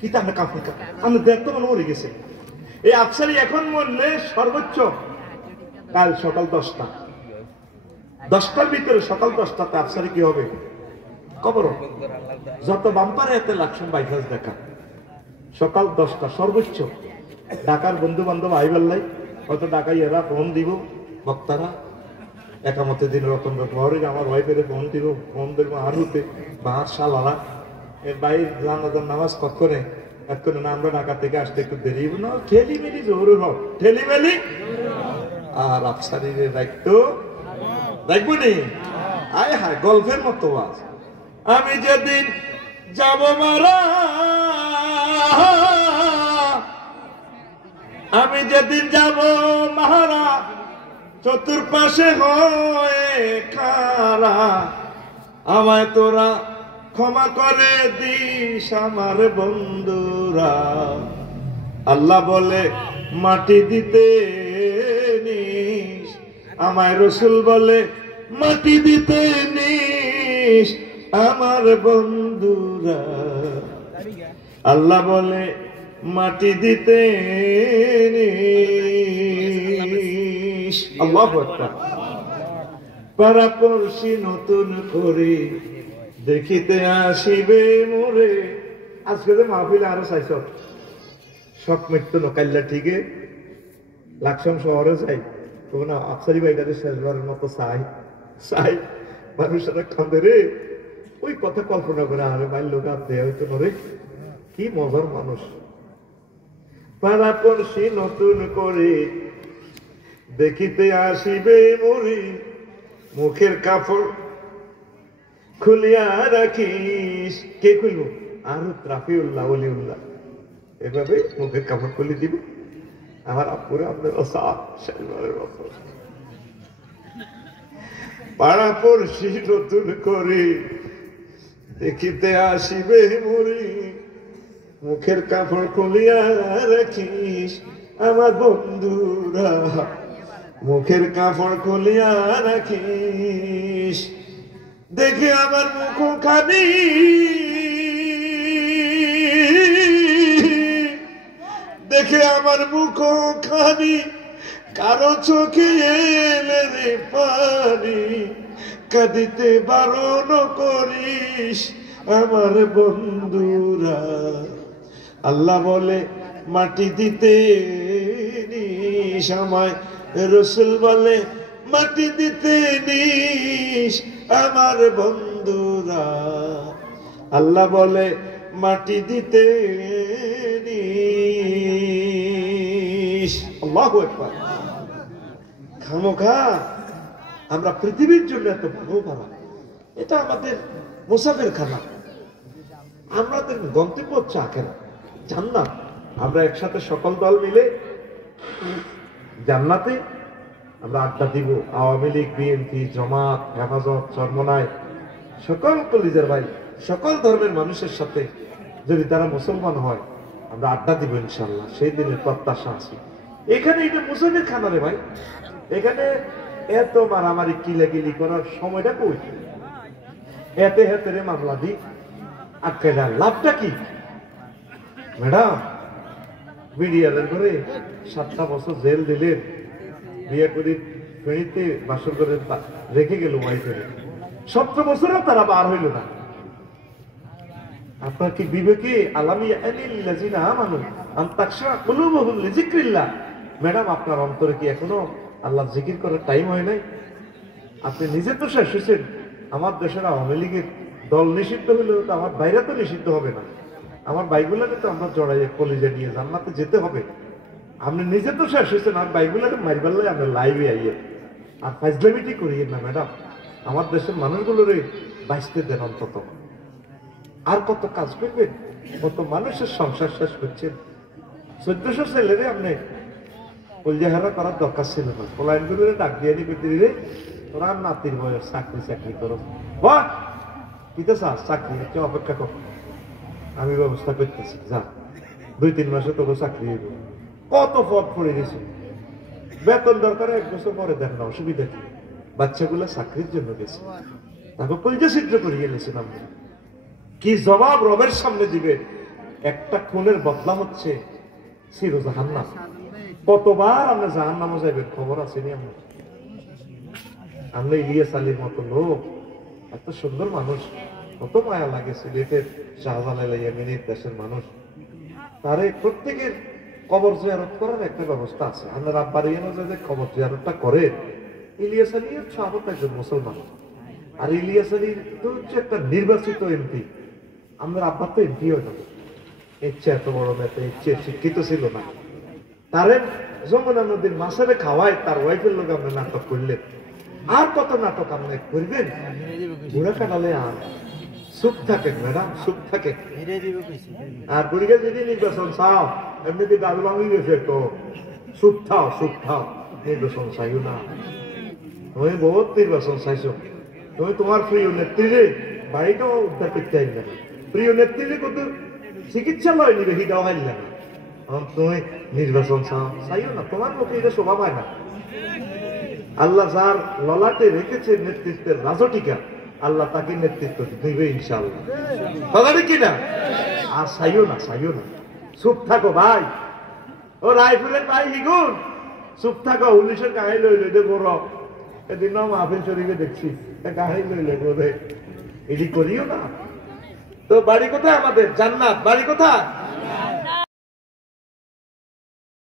কিন্তু আমরা কাপড় আমরা দেখতে মনে মরে গেছে। এই আফসারি এখন মরলে সর্বোচ্চ কাল সকাল 10টার ভিতরে, সকাল 10টাতে আফসারি কি হবে? কবর। যত বাম্পারে এতে লাকসাম বাইপাস দেখা সকাল 10টা সর্বোচ্চ। ঢাকার বন্ধু বান্ধব আইবাল্লাই হয়তো ঢাকায় এরা ফোন দিব, বক্তারা একামতে দিন রতন ঘরে আমার ওয়াইফের ফোন দিব, ফোন দেবো আরুতে বাহার সালারা এর বাইর জানাজার নামাজ কক্ষণে এক্ষণে না আমরা ঢাকা থেকে আসতে একটু দেরি না, ঠেলি মেলি জোরে হোক, ঠেলি মেলি। আর আফসারির দায়িত্ব দেখবো নি, আয় হায় গল্পের মতো আজ। আমি যেদিন যাব মারা, আমি যেদিন যাব মারা, চতুর্পাশে হয়ে খারা, আমায় তোরা ক্ষমা করে দিস আমার বন্ধুরা। আল্লাহ বলে মাটি দিতে নিস, আমায় রসুল বলে মাটি দিতে নিস আমার বন্ধুরা। আল্লাহ বলে মাটি দিতে নিস। আল্লাহু আকবার। পাড়াপড়শি নতুন করে দেখিতে আসিবে মোরে। আজকে যে মাহফিল আরো চাইছ সব মৃত্যু নকাল্লা ঠিকে লাকসাম শহরে যাই না, আফসারি বাইটারে শেষবারের মতো চাই মানুষেরা কান্দে রে। ওই কথা কল্পনা করে আরে ভাই লোক আপনি হয়তো নরে কি মজার মানুষ। পাড়াপড়শি নতুন করে দেখিতে আসিবে মোরে, মুখের কাপড় খুলিয়া রাখিস। কে খুলব? আরো রাফিউল্লাহ ওলিউল্লাহ এভাবে মুখের কাপড় খুলে দিব। আমার আপুরে আপনার পাড়াপড়শি নতুন করে দেখিতে আসিবে মোরে, মুখের কাপড় খুলিয়া রাখিস আমার বন্ধুরা, মুখের কাপড় খুলিয়া রাখিস। দেখে আমার মুখ খানি, দেখে আমার মুখ খানি, কারো চোখে এলে রে পানি, কাঁদিতে বারণ করিস আমার বন্ধুরা। আল্লাহ বলে মাটি দিতে নিস আমায়, রসুল বলে মাটি দিতে নিস আমার বন্ধুরা। আল্লাহ বলে মাটি দিতে নিস। আল্লাহু আকবার। খামোখা আমরা পৃথিবীর জন্য এত ভালো পারা, এটা আমাদের মুসাফের খানা, আমাদের গন্তব্য হচ্ছে আখেরাত জান্নাত। আমরা একসাথে সকল দল মিলে জান্নাতে আমরা আড্ডা দিব। আওয়ামী লীগ, বিএনপি, জামাত, হেফাজত, চরমনায় সকল কলিজার ভাই, সকল ধর্মের মানুষের সাথে যদি তারা মুসলমান হয় আমরা আড্ডা দিব ইনশাল্লাহ। সেই দিনের প্রত্যাশা আছে। এখানে এটা মুসলমান খানা রে ভাই, এখানে এত মারামারি কিলাকিলি করার সময়টা কই? এতে হেতে রে মামলা দি আটকে যান, লাভটা কি? ম্যাডাম মিডিয়ালের করে 7টা বছর জেল দিলেন, বিয়ে করে ফেনীতে বাসর করে রেখে গেল ওয়াইফের, 17 বছরও তারা বার হইল না। আপনার কি বিবেকে ম্যাডাম আপনার অন্তরে কি এখনো আল্লাহ জিকির করার টাইম হয় নাই? আপনি নিজে তো শেষ হয়েছেন। আমার দেশের আওয়ামী লীগের দল নিষিদ্ধ হইলেও তো আমার বাইরে তো নিষিদ্ধ হবে না। আমার বাইগুলাকে তো আমরা জড়াইয়ে কলেজে নিয়ে জান্নাতে যেতে হবে। আপনি নিজে তো শেষ হয়েছেন, আর বাইগুলাকে মারিবাল্লাই আমরা লাইভে আইয়ে আর ফাইজলামিটি করিয়ে না ম্যাডাম। আমার দেশের মানুষগুলোরে বাঁচতে দেন অন্তত। আর কত কাজ করবেন? কত মানুষের সংসার শেষ করছেন। 1400 ছেলেরে আপনি কলজাহারা করার দরকার ছিল না। পলায়নগুলোরে ডাক দিয়ে নিবে রে, তোরা নাতির বয়স চাকরি করো, বাহ কিতে চাস চাকরি হচ্ছে, অপেক্ষা কর আমি ব্যবস্থা করতেছি, যা 2-3 মাসে তোকে চাকরি হইব। কত পথ পড়ে গেছে, বেতন দরকার 1 বছর পরে দেন না, অসুবিধা কি? বাচ্চাগুলা চাকরির জন্য গেছে, তাকে কলজা ছিদ্র করিয়ে গেছেন আপনি। কি জবাব রবের সামনে দিবে? একটা খুনের বদলা হচ্ছে চির জাহান্নাম। কতবার আমরা জাহান্নামে যাইবেন খবর আছে নি? আমরা ইলিয়াস আলীর মতো লোক, এত সুন্দর মানুষ, কত মায়া লাগে। সিলেটের শাহজালাল ইয়ামিনীর দেশের মানুষ, তারে প্রত্যেকের কবর জিয়ারত করার একটা ব্যবস্থা আছে। আমরা আব্বার যে কবর জিয়ারতটা করে, ইলিয়াস আলী সাহাবত একজন মুসলমান, আর ইলিয়াস আলী তো হচ্ছে একটা নির্বাচিত এমপি। আমরা আব্বার তো এমপি হয় না, ইচ্ছে এত বড় নেতা, ইচ্ছে শিক্ষিত ছিল না। তারে যমুনা নদীর মাছেরে খাওয়ায় তার ওয়াইফের লোক আমরা নাটক করলেন। আর কত নাটক আপনি করবেন? ঘুরে কাটালে আর সুখ থাকে ম্যাডাম, সুখ থাকে। আর বুড়িকে যদি নির্বাচন চাও, এমনিতে গাল ভাঙি গেছে তো সুখ থাও, সুখ থাও, নির্বাচন চাইও না। তুমি বহুত নির্বাচন চাইছো, তুমি তোমার প্রিয় নেত্রীরে বাড়িটাও উদ্ধার করতে আইলে না, প্রিয় নেত্রীরে কত চিকিৎসালয় নিবে হিটাও হাইলে না। তুমি নির্বাচন চাইও না, তোমার মুখে এটা শোভা পায় না। আল্লাহ যার ললাটে রেখেছে নেতৃত্বের রাজটিকা, আল্লাহ তাকে নেতৃত্ব দিবে ইনশাআল্লাহ, কথা কিনা? আর চাইও না, চাইও না, চুপ থাকো ভাই। ও রাইফেলের ভাই হিগুন, চুপ থাকো। 19-এর কাহিনী লইলে যে বড় এদিন মাহফিল শরীফে দেখছি কাহিনী লইলে বোধে, এটি করিও না। তো বাড়ি কোথায় আমাদের? জান্নাত। বাড়ি কোথায়?